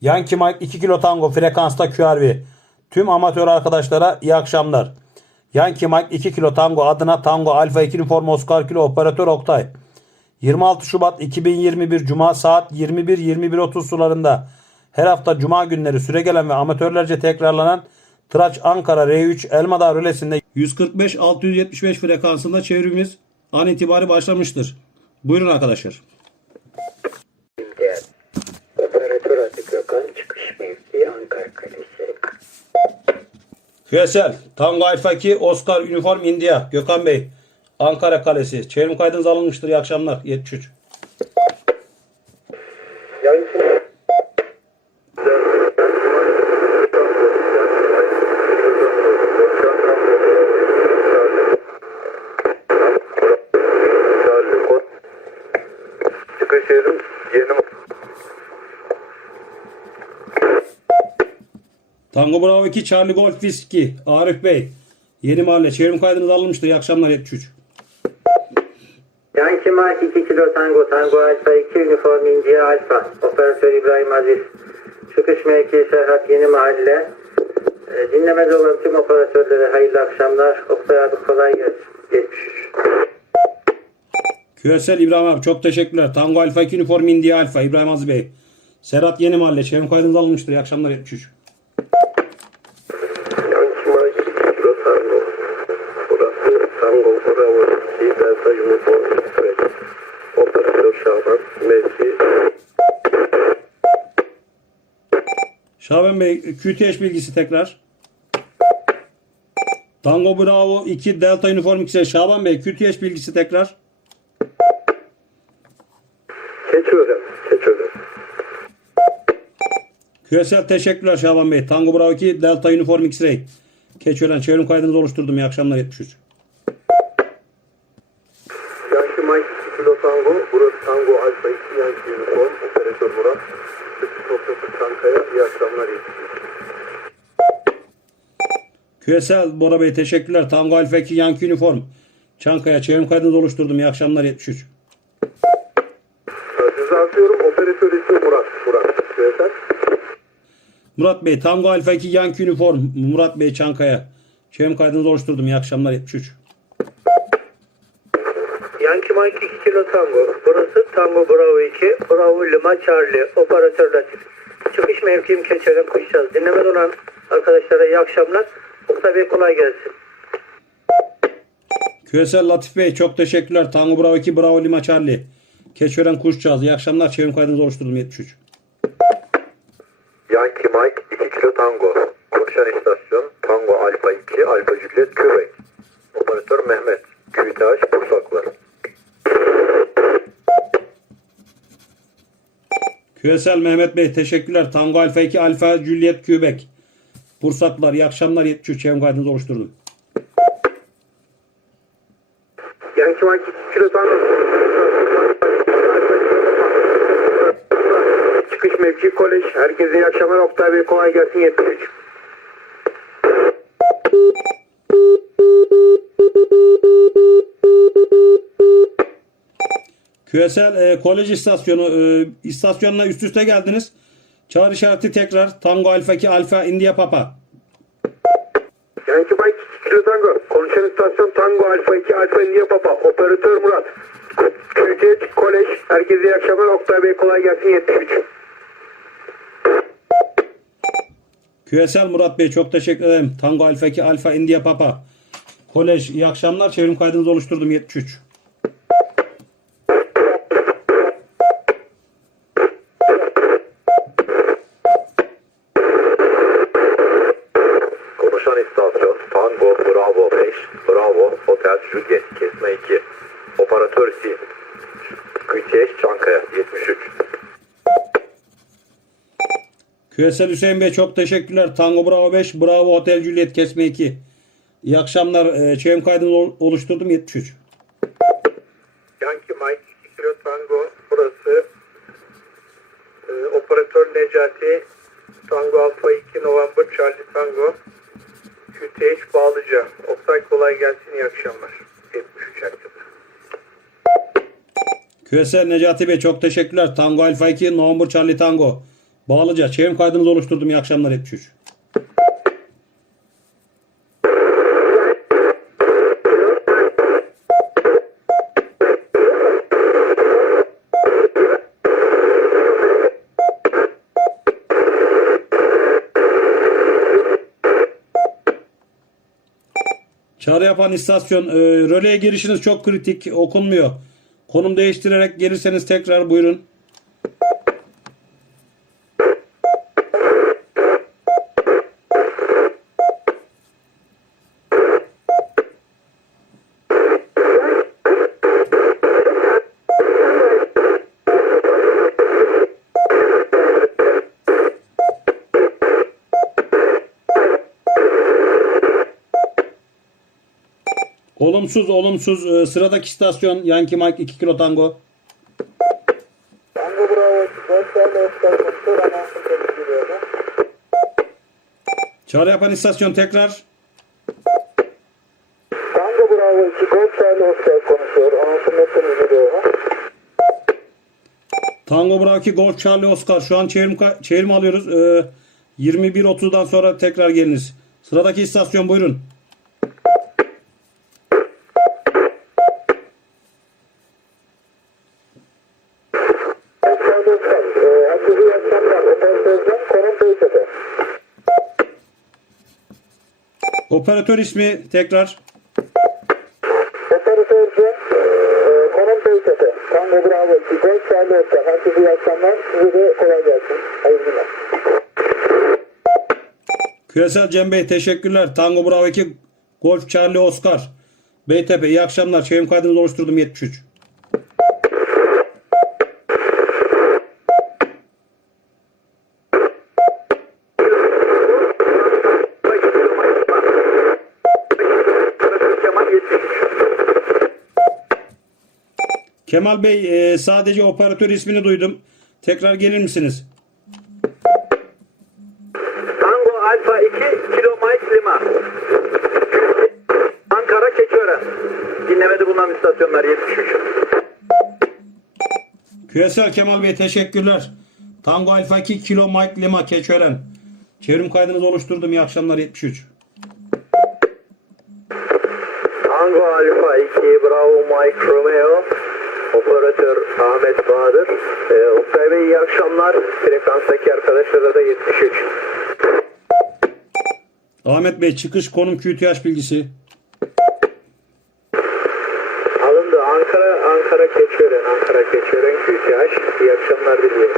Yankee Mike 2 kilo tango frekansta QRV. Tüm amatör arkadaşlara iyi akşamlar. Yankee Mike 2 kilo tango adına tango alfa 2 uniform Oscar kilo operatör Oktay. 26 Şubat 2021 Cuma saat 21-21.30 sularında her hafta Cuma günleri süregelen ve amatörlerce tekrarlanan Tıraç Ankara R3 Elmadağ rölesinde 145-675 frekansında çevrimiz an itibari başlamıştır. Buyurun arkadaşlar. Gökhan çıkış mevkii Ankara Kalesi. QSL, Tango Alfa 2, Oscar Uniform India, Gökhan Bey, Ankara Kalesi. Çevrim kaydınız alınmıştır. İyi akşamlar. 73. Tango Bravo 2, Charlie Golf Whiskey, Arif Bey. Yeni mahalle. Çevrim kaydınız alınmıştır. İyi akşamlar. 73. Yankee Mike 2 kilo tango tango alfa 2 uniform India alfa. Operatör İbrahim Aziz. Çıkış mevkii Serhat Yeni Mahalle. Ee, dinlemede olan tüm operatörlere hayırlı akşamlar. Oktay abi kolay gelsin. 73. QSL İbrahim abi çok teşekkürler. Tango Alfa 2 Uniform India Alfa, İbrahim Aziz Bey. Serhat Yeni Mahalle. Çevrim kaydınız alınmıştır. İyi akşamlar. 73. Yankee Mike 2 kilo tango. Burası tango bravo 2 delta uniform express. Operatör Şaban mevki Şaban Bey, QTH bilgisi tekrar. Tango Bravo 2 Delta Uniform X'e Şaban Bey, QTH bilgisi tekrar. Keçiören. Keçiören. QSL teşekkürler Şaban Bey. Tango Bravo 2 Delta Uniform X-Ray. Keçören çevrim kaydınızı oluşturdum. İyi akşamlar 73. Yankee Mike 2 kilo tango. Burası tango alfa 2 Yankee uniform. Operatör Murat. Noktası Çankaya. İyi akşamlar. iyi. QSL Bora Bey teşekkürler. Tango Alfa 2 Yankee Uniform. Çankaya çevrim kaydınızı oluşturdum. İyi akşamlar 73. Düzeltiyorum. Operatör ismi Murat. Murat. Yeter. Murat Bey Tango Alfa 2 Yankee Uniform. Murat Bey Çankaya. Çevrim kaydınızı oluşturdum. İyi akşamlar 73. Mike 2 kilo tango. Burası Tango Bravo 2. Bravo Lima Charlie. Operatör Latif. Çıkış mevkim keçören kuşacağız. Dinlemede olan arkadaşlara iyi akşamlar. Oktay Bey kolay gelsin. QSL Latif Bey çok teşekkürler. Tango Bravo 2 Bravo Lima Charlie. Keçören Kuşçağız. İyi akşamlar. Çevrim kaydınızı oluşturdum 73. Yankee Mike 2 kilo tango. Konuşan istasyon Tango Alfa 2 Alfa Juliet Köpek. Operatör Mehmet. QTH Bursaklar. QSL Mehmet Bey teşekkürler. Tango Alfa 2 Alfa Juliet Quebec. Bursaklar iyi akşamlar 73 çevrim kaydınızı oluşturdum. Yankee Mike 2 kilo tango. Çıkış mevki kolej. Herkese iyi akşamlar. Oktay Bey kolay gelsin 73. QSL e, kolej istasyonu e, istasyonuna üst üste geldiniz. Çağrı işareti tekrar Tango Alfa 2 Alfa India Papa. Yankee Mike 2 kilo tango. Konuşan istasyon Tango Alfa 2 Alfa India Papa. Operatör Murat. QTH kolej. Herkese iyi akşamlar. Oktay Bey kolay gelsin 73. QSL Murat Bey çok teşekkür ederim. Tango Alfa 2 Alfa India Papa. Kolej iyi akşamlar. Çevrim kaydınızı oluşturdum 73. Konuşan istasyon Tango Bravo 5 Bravo Hotel Juliet Kesme 2 Operatör Sim QTH Çankaya 73 QSL Hüseyin Bey çok teşekkürler. Tango Bravo 5 Bravo Hotel Juliet Kesme 2. İyi akşamlar. E, çevrim kaydınızı ol- oluşturdum 73. Yankee Mike 2 kilo Tango burası e, Operatör Necati Tango Alfa 2 November Charlie Tango QTH Bağlıca Oktay kolay gelsin iyi akşamlar 73 herkese QSL Necati Bey çok teşekkürler. Tango Alfa 2 November Charlie Tango. Bağlıca. Çevrim kaydınızı oluşturdum. İyi akşamlar 73. Çağrı yapan istasyon. E, röleye girişiniz çok kritik. Okunmuyor. Konum değiştirerek gelirseniz tekrar buyurun. Olumsuz olumsuz. E, sıradaki istasyon Yankee Mike 2 kilo tango. Tango Bravo. Çağrı yapan istasyon tekrar. Tango Bravo 2, Golf Charlie Oscar konuşuyor. Anonsunu temizliyordu. Tango Bravo 2 Golf Charlie Oscar. Şu an çevrim, ka- çevrim alıyoruz. E, 21.30'dan sonra tekrar geliniz. Sıradaki istasyon buyurun. Oscar Oscar, e, herkese iyi akşamlar. Operatörden konum Beytepe. Operatör ismi tekrar. Operatörden e, konum Beytepe. Tango Bravo 2, Golf Charlie Oscar. Herkese iyi akşamlar. Size de kolay gelsin. Hayırlı günler. Küresel Cem Bey teşekkürler. Tango Bravo 2 Golf Charlie Oscar. Beytepe iyi akşamlar. Çevrim kaydınızı oluşturdum 73. Kemal Bey e, sadece operatör ismini duydum. Tekrar gelir misiniz? Tango Alfa 2 Kilo Mike Lima. Ankara Keçiören. Dinlemede bulunan istasyonlar 73. Küresel Kemal Bey teşekkürler. Tango Alfa 2 Kilo Mike Lima Keçören. Çevrim kaydınızı oluşturdum. İyi akşamlar 73. Tango Alfa 2 Bravo Mike Romeo. Operatör Ahmet Bahadır. Ee, Oktay Bey iyi akşamlar. Frekanstaki arkadaşlara da 73. Ahmet Bey çıkış konum QTH bilgisi. Alındı. Ankara Ankara Keçiören. Ankara Keçiören QTH. İyi akşamlar diliyorum.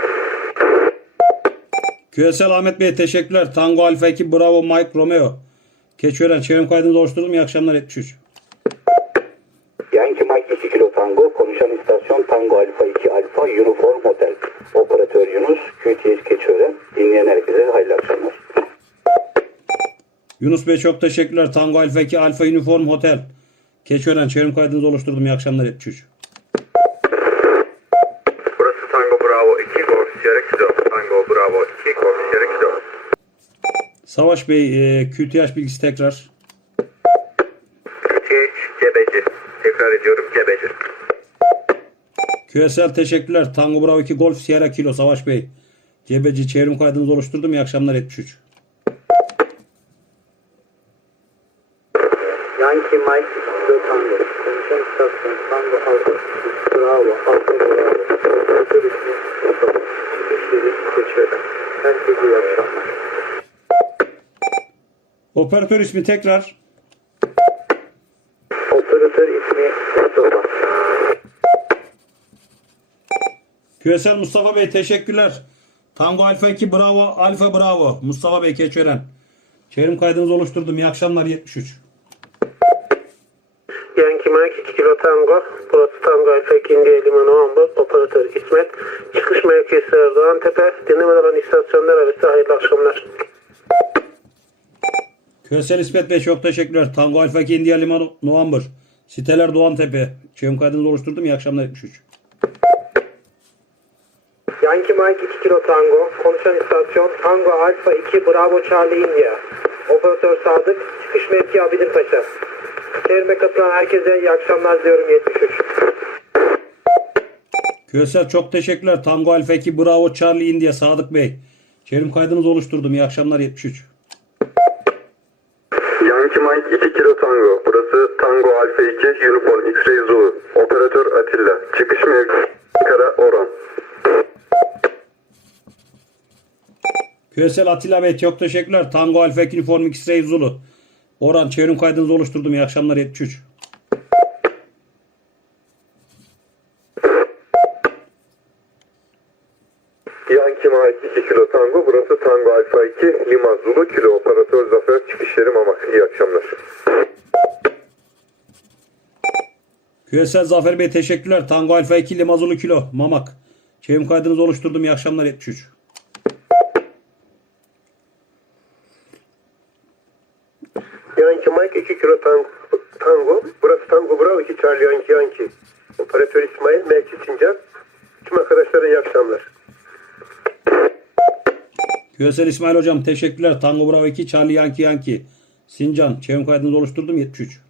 Küresel Ahmet Bey teşekkürler. Tango Alfa 2 Bravo Mike Romeo. Keçören çevrim kaydınızı oluşturdum. İyi akşamlar 73. Yankee Mike 2 kilo tango, konuşan istasyon Tango Alfa 2 Alfa Uniform Hotel. Operatör Yunus, QTH Keçiören. Dinleyen herkese hayırlı akşamlar. Yunus Bey çok teşekkürler. Tango Alfa 2 Alfa Uniform Hotel. Keçören çevrim kaydınızı oluşturdum. İyi akşamlar 73. Burası Tango Bravo 2, Golf Sierra Kilo. Tango Bravo 2, Golf Sierra Kilo. Savaş Bey e, QTH bilgisi tekrar. QTH Cebeci. Tekrar ediyorum Cebeci. QSL teşekkürler. Tango Bravo 2 Golf Sierra Kilo Savaş Bey. Cebeci çevrim kaydınızı oluşturdum. İyi akşamlar 73. Yankee Mike 2 kilo tango. Konuşan istasyon Tango Alfa. Bravo. Alfa Bravo. Operatör ismi Mustafa. Herkese iyi akşamlar. Operatör ismi tekrar. Operatör ismi Mustafa. QSL Mustafa Bey teşekkürler. Tango Alfa 2 Bravo Alfa Bravo. Mustafa Bey Keçören. Çevrim kaydınızı oluşturdum. İyi akşamlar 73. Yankee Mike 2 kilo tango. Burası Tango Alfa 2 India Limanı Hamburg. Operatör İsmet. Çıkış mevkisi Erdoğan Tepe. Dinlemeden olan istasyonlar arası hayırlı akşamlar. QSL İsmet Bey çok teşekkürler. Tango Alfa 2 India Liman November. Siteler Doğan Tepe. Çevrim kaydınızı oluşturdum. İyi akşamlar 73. Yankee Mike 2 kilo tango. Konuşan istasyon Tango Alfa 2 Bravo Charlie India. Operatör Sadık. Çıkış mevki Abidin Paşa. Çevirme katılan herkese iyi akşamlar diliyorum 73. QSL çok teşekkürler. Tango Alfa 2 Bravo Charlie India Sadık Bey. Çevrim kaydınızı oluşturdum. İyi akşamlar 73. Yankee Mike 2 kilo tango. Burası Tango Alfa 2 Uniform X-Ray Zulu. Operatör Atilla. Çıkış mevkisi Ankara Oran. Köysel Atilla Bey çok teşekkürler. Tango Alfa 2 Uniform X-Ray Zulu. Orhan çevrim kaydınızı oluşturdum. İyi akşamlar 73. Yankee Mike 2 kilo tango. Burası Tango Alfa 2 Lima Zulu kilo. Operatör Zafer. Çıkış yeri Mamak. İyi akşamlar. Küresel Zafer Bey teşekkürler. Tango Alfa 2 Limazulu Kilo Mamak. Çevrim kaydınızı oluşturdum. İyi akşamlar 73. Yankee Mike 2 kilo tango, tango. Burası Tango Bravo 2 Charlie Yankee Yankee. Operatör İsmail, Melki Sincan. Tüm arkadaşlara iyi akşamlar. Küresel İsmail Hocam teşekkürler. Tango Bravo 2 Charlie Yankee Yankee. Sincan çevrim kaydınızı oluşturdum 73.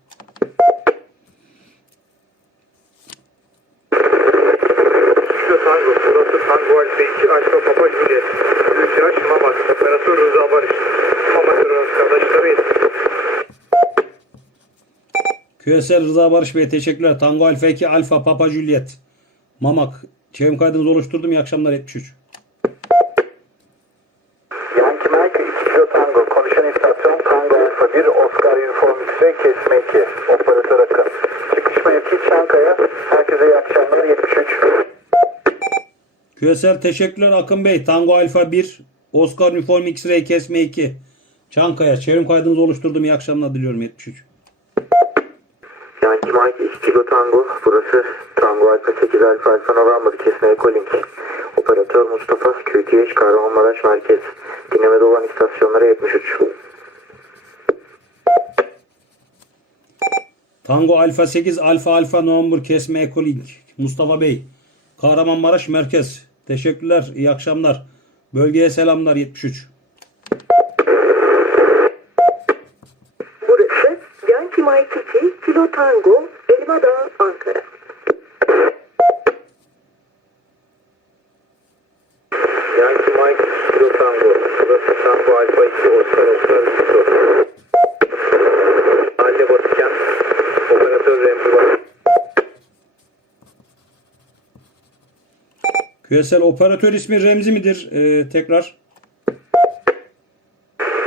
Kilo tango. Burası Tango Alfa 2 Alfa Papa Juliet. Gülçaş Mamak. Operatör Rıza Barış. Amatör arkadaşları Küresel Rıza Barış Bey teşekkürler. Tango Alfa 2 Alfa Papa Juliet. Mamak. Çevrim kaydınızı oluşturdum. İyi akşamlar 73. Yankee Mike 2 kilo tango. Konuşan istasyon Tango Alfa 1 Oscar Uniform X-Ray kesme 2. Operatör Akın. Çıkış mevki Çankaya. Herkese iyi akşamlar 73. Küresel teşekkürler Akın Bey. Tango Alfa 1 Oscar Uniform X-Ray kesme 2. Çankaya çevrim kaydınızı oluşturdum. İyi akşamlar diliyorum 73. Mike 2 kilo tango. Burası Tango Alfa 8 Alfa Alfa November kesme Ekolink. Operatör Mustafa QTH Kahramanmaraş Merkez. Dinlemede olan istasyonlara 73. Tango Alfa 8 Alfa Alfa November Kesme Ekolink. Mustafa Bey. Kahramanmaraş Merkez. Teşekkürler. iyi akşamlar. Bölgeye selamlar 73. Burası Yankee Mike 2 Kilo Tango Elmadağ Ankara. Yankee Mike 2 kilo tango. Burası Tango Alfa 2 Oscar Oscar Victor. Mahalle Batıken. Operatör Remzi Bak. Küresel operatör ismi Remzi midir? Ee, tekrar.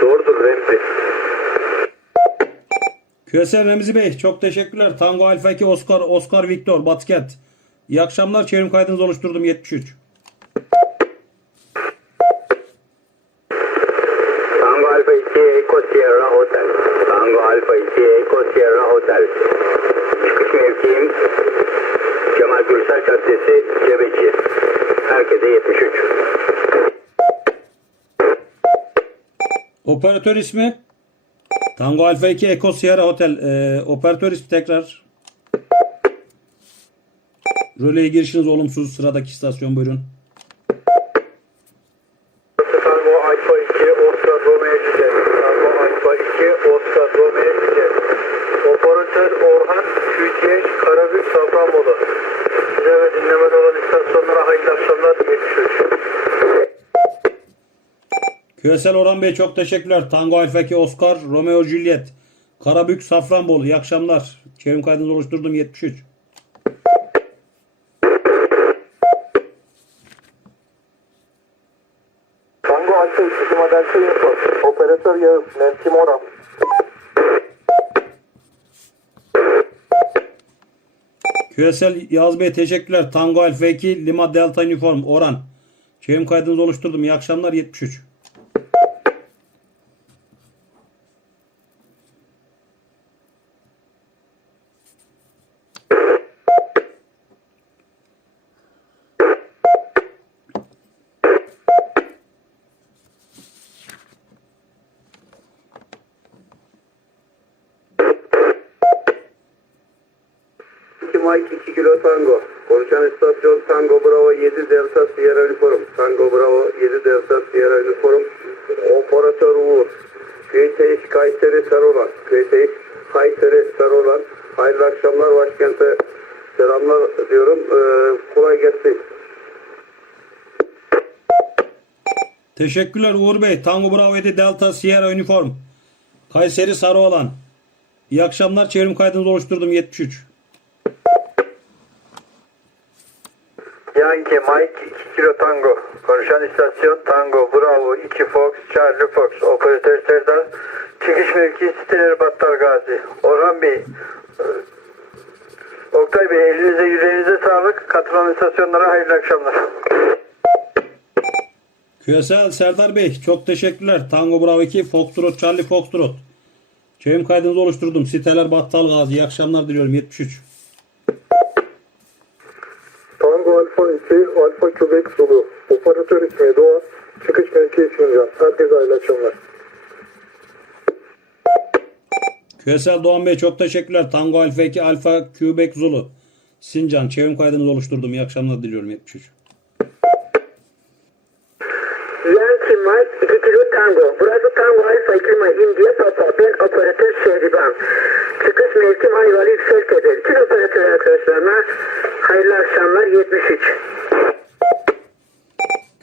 Doğrudur Remzi. Küresel Remzi Bey çok teşekkürler. Tango Alfa 2 Oscar Oscar Victor Batkent. İyi akşamlar. Çevrim kaydınızı oluşturdum 73. Tango Alfa 2 Eco Sierra Hotel. Tango Alfa 2 Eco Sierra Hotel. Çıkış mevkiim Cemal Gürsel Caddesi Cebeci. Herkese 73. Operatör ismi Tango Alfa 2 Eco Sierra Hotel. Ee, operatör ismi tekrar. Röleye girişiniz olumsuz. Sıradaki istasyon buyurun. Tango Alfa 2 Oscar Romeo Juliet. Tango Alfa 2 Oscar Romeo Juliet. Operatör Orhan QTH Karabük Safranbolu. Size ve dinlemede olan istasyonlara hayırlı akşamlar 73. Küresel Orhan Bey çok teşekkürler. Tango Alfa 2 Oscar Romeo Juliet. Karabük Safranbolu. İyi akşamlar. Çevrim kaydınızı oluşturdum 73. Tango Alfa 2 model Uniform. Operatör Yağız. Mevkim Oran. Küresel Yağız Bey teşekkürler. Tango Alfa 2 Lima Delta Uniform Oran. Çevrim kaydınızı oluşturdum. İyi akşamlar 73. Mike 2 kilo tango. Konuşan istasyon Tango Bravo 7 Delta Sierra Uniform. Tango Bravo 7 Delta Sierra Uniform. Operatör Uğur. QTH Kayseri Sarolan. QTH Kayseri Sarolan. Hayırlı akşamlar başkente selamlar diyorum. Ee, kolay gelsin. Teşekkürler Uğur Bey. Tango Bravo 7 Delta Sierra Uniform. Kayseri Sarıoğlan. İyi akşamlar. Çevrim kaydınızı oluşturdum 73. Yankee Mike 2 kilo tango. Konuşan istasyon Tango Bravo 2 Fox Charlie Fox. Operatör Serdar. Çıkış mevki siteleri Battal Gazi. Orhan Bey. e, Oktay Bey elinize yüreğinize sağlık. Katılan istasyonlara hayırlı akşamlar. Küresel Serdar Bey çok teşekkürler. Tango Bravo 2 Foxtrot Charlie Foxtrot. Çevrim kaydınızı oluşturdum. Siteler Battal Gazi. İyi akşamlar diliyorum 73. Tango Alfa 2 Alfa Quebec Zulu. Operatör ismi Doğan. Çıkış mevki Sincan. Herkese hayırlı akşamlar. Küresel Doğan Bey çok teşekkürler. Tango Alfa 2 Alfa Quebec Zulu. Sincan çevrim kaydınızı oluşturdum. İyi akşamlar diliyorum 73. Yankee Mike 2 kilo tango. Burası tango alfa 2 Lima India Papa. Ben operatör Şehriban. Çıkış mevkim Ayvalı Yükseltepe. Bütün operatör arkadaşlarına hayırlı akşamlar 73.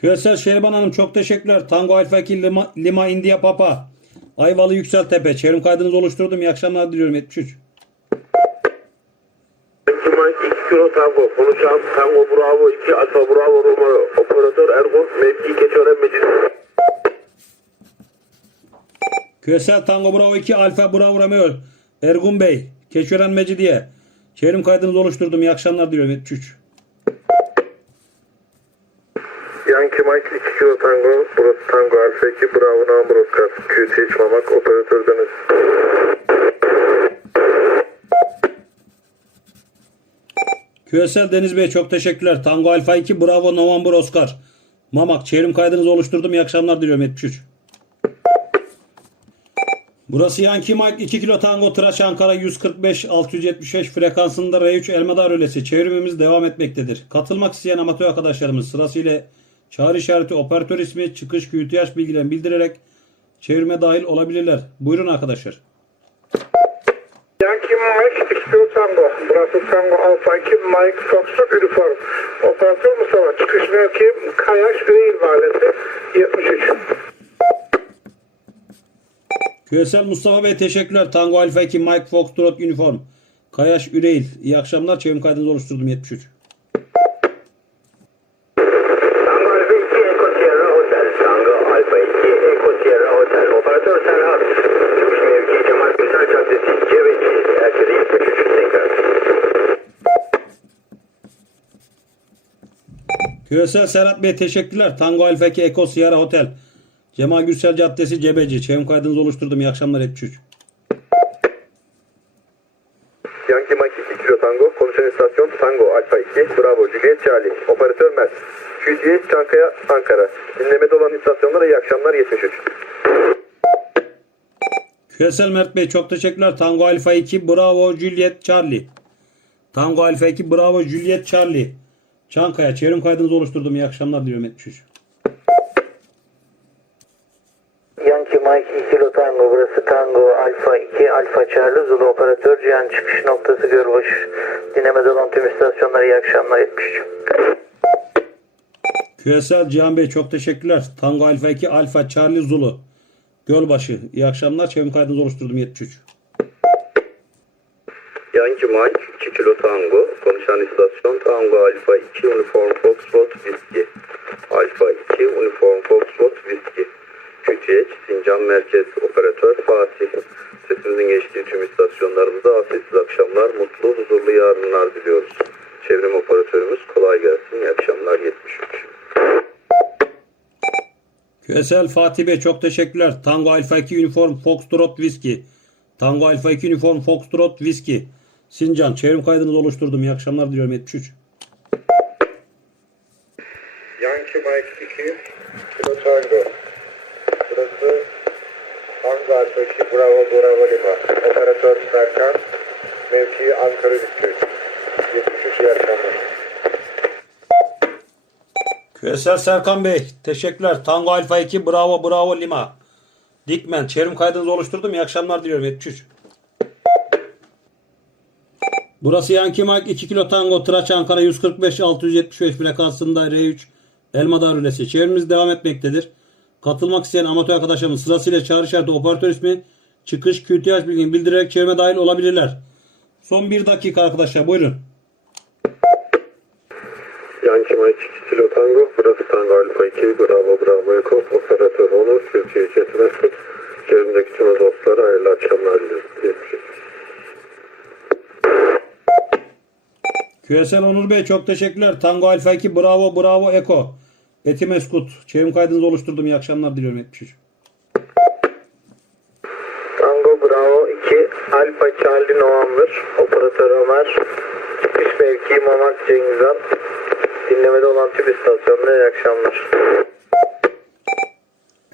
Küresel Şehriban Hanım çok teşekkürler. Tango Alfa 2 Lima, Lima India Papa. Ayvalı Yükseltepe. Çevrim kaydınızı oluşturdum. İyi akşamlar diliyorum 73. Mike 2 kilo tango. Konuşan Tango Bravo 2 Alfa Bravo Romeo. Operatör Ergun mevki Keçören Meclis. Küresel Tango Bravo 2 Alfa Bravo Romeo. Ergun Bey. Keçören Mecidiye. Çevrim kaydınızı oluşturdum. İyi akşamlar diliyorum 73. Yankee Mike 2 kilo tango. Burası Tango Alfa 2 Bravo Number Oscar. QTH Mamak. Operatör Deniz. Küresel Deniz Bey çok teşekkürler. Tango Alfa 2 Bravo November Oscar. Mamak çevrim kaydınızı oluşturdum. İyi akşamlar diliyorum 73. Burası Yankee Mike 2 kilo tango tıraş Ankara 145 675 frekansında R3 Elmadağ rölesi çevrimimiz devam etmektedir. Katılmak isteyen amatör arkadaşlarımız sırasıyla çağrı işareti operatör ismi çıkış QTH bilgilerini bildirerek çevirme dahil olabilirler. Buyurun arkadaşlar. Yankee Mike 2 kilo tango. Burası Tango Alfa 2 Mike Foxtrot Uniform. Operatör Mustafa. Çıkış mevki Kayaş Üreğil Mahallesi 73. Küresel Mustafa Bey teşekkürler. Tango Alfa 2 Mike Foxtrot Uniform. Kayaş Üreil. İyi akşamlar. Çevrim kaydınızı oluşturdum 73. Tango Alfa 2 Eco Sierra Hotel. Tango Alfa 2 Eco Sierra Hotel. Operatör Serhat. Çıkış mevki Cemal Gürsel Caddesi. Cebeci. Herkese 73 tekrar. Küresel Serhat Bey teşekkürler. Tango Alfa 2 Eko Sierra Hotel. Cemal Gürsel Caddesi Cebeci. Çevrim kaydınızı oluşturdum. İyi akşamlar 73. Yankee Mike 2 kilo tango. Konuşan istasyon Tango Alfa 2 Bravo Juliet Charlie. Operatör Mert. QTH Çankaya Ankara. Dinlemede olan istasyonlara iyi akşamlar 73. Küresel Mert Bey çok teşekkürler. Tango Alfa 2 Bravo Juliet Charlie. Tango Alfa 2 Bravo Juliet Charlie. Çankaya. Çevrim kaydınızı oluşturdum. İyi akşamlar diliyorum 73. Yankee Mike 2 Kilo Tango burası Tango Alfa 2 Alfa Charlie Zulu operatör Cihan çıkış noktası Gölbaşı dinlemede olan tüm istasyonlara iyi akşamlar 73. Küresel Cihan Bey çok teşekkürler. Tango Alfa 2 Alfa Charlie Zulu. Gölbaşı. İyi akşamlar. Çevrim kaydınızı oluşturdum 73. Yankee Mike 2 kilo tango. Konuşan istasyon Tango Alfa 2 Uniform Foxtrot Whiskey. Alfa 2 Uniform Foxtrot Whiskey. QTH Sincan Merkez Operatör Fatih. Sesimizin geçtiği tüm istasyonlarımıza afiyetli akşamlar, mutlu, huzurlu yarınlar diliyoruz. Çevrim operatörümüz kolay gelsin. İyi akşamlar 73. Küresel Fatih Bey çok teşekkürler. Tango Alfa 2 Uniform Foxtrot Whiskey. Tango Alfa 2 Uniform Foxtrot Whiskey. Sincan çevrim kaydınızı oluşturdum. İyi akşamlar diliyorum 73. Yankee Mike 2 kilo tango. Burası Tango Alfa 2 Bravo Bravo Lima. Operatör Serkan. Mevki Ankara Üsküp. 73 iyi akşamlar. Küresel Serkan Bey teşekkürler. Tango Alfa 2 Bravo Bravo Lima. Dikmen çevrim kaydınızı oluşturdum. İyi akşamlar diliyorum 73. Burası Yankee Mike 2 kilo tango Tıraç Ankara 145 675 frekansında R3 Elmadağ rölesi. Çevrimiz devam etmektedir. Katılmak isteyen amatör arkadaşlarımız sırasıyla çağrı işareti operatör ismi çıkış QTH bilgini bildirerek çevirme dahil olabilirler. Son bir dakika arkadaşlar buyurun. Yankee Mike 2 kilo tango. Burası Tango Alfa 2. Bravo Bravo Eko. Operatör Onur. Türkiye İlçesi Mesut. Çevremdeki tüm dostlara hayırlı akşamlar diliyorum. QSL Onur Bey çok teşekkürler. Tango Alfa 2 Bravo Bravo Eko. Eti Meskut. Çevrim kaydınızı oluşturdum. İyi akşamlar diliyorum 73. Tango Bravo 2 Alfa Charlie November Operatör Ömer Çıkış mevkii Mamak Cengizhan Dinlemede olan tüm istasyonlara iyi akşamlar.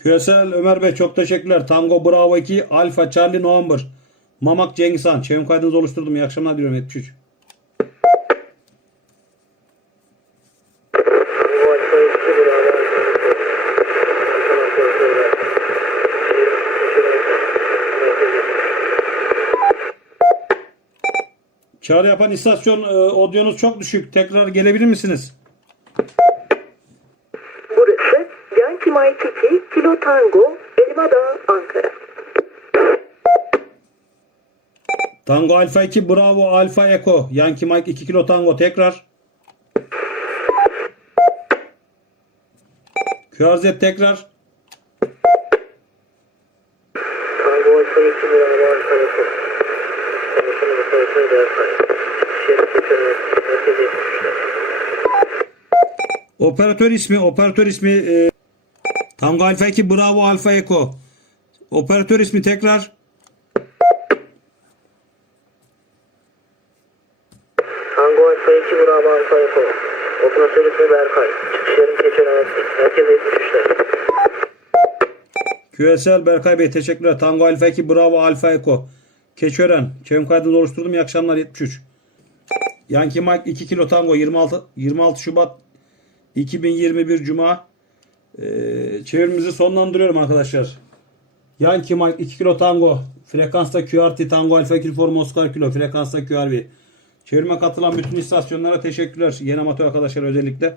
QSL Ömer Bey çok teşekkürler. Tango Bravo 2 Alfa Charlie November. Mamak Cengizhan. Çevrim kaydınızı oluşturdum. İyi akşamlar diliyorum 73. Çağrı yapan istasyon e, odyonuz çok düşük. Tekrar gelebilir misiniz? Burası Yankee 2 Kilo Tango Elmadağ Ankara. Tango Alfa 2 Bravo Alfa Eko. Yankee Mike 2 kilo Tango tekrar. QRZ tekrar. Tango Alfa 2 Bravo Alfa Eko Konuşan operatör Berkay Şerif Geçen Merkez 73'ler Operatör ismi, operatör ismi e, Tango Alfa 2 Bravo Alfa Eko. Operatör ismi tekrar. Tango Alfa 2 Bravo Alfa Eko Operatör ismi Berkay Çıkış yerim Keçen Merkez 73'ler QSL Berkay Bey teşekkürler. Tango Alfa 2 Bravo Alfa Eko. Keçören. Çevrim kaydını oluşturdum. İyi akşamlar 73. Yankee Mike 2 kilo Tango 26 26 Şubat 2021 Cuma. Ee, çevirimizi sonlandırıyorum arkadaşlar. Yankee Mike 2 kilo Tango. Frekansta QRT Tango Alfa 2 Form Oscar kilo. Frekansta QRV. Çevirime katılan bütün istasyonlara teşekkürler. Yeni amatör arkadaşlar özellikle.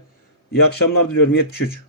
İyi akşamlar diliyorum 73.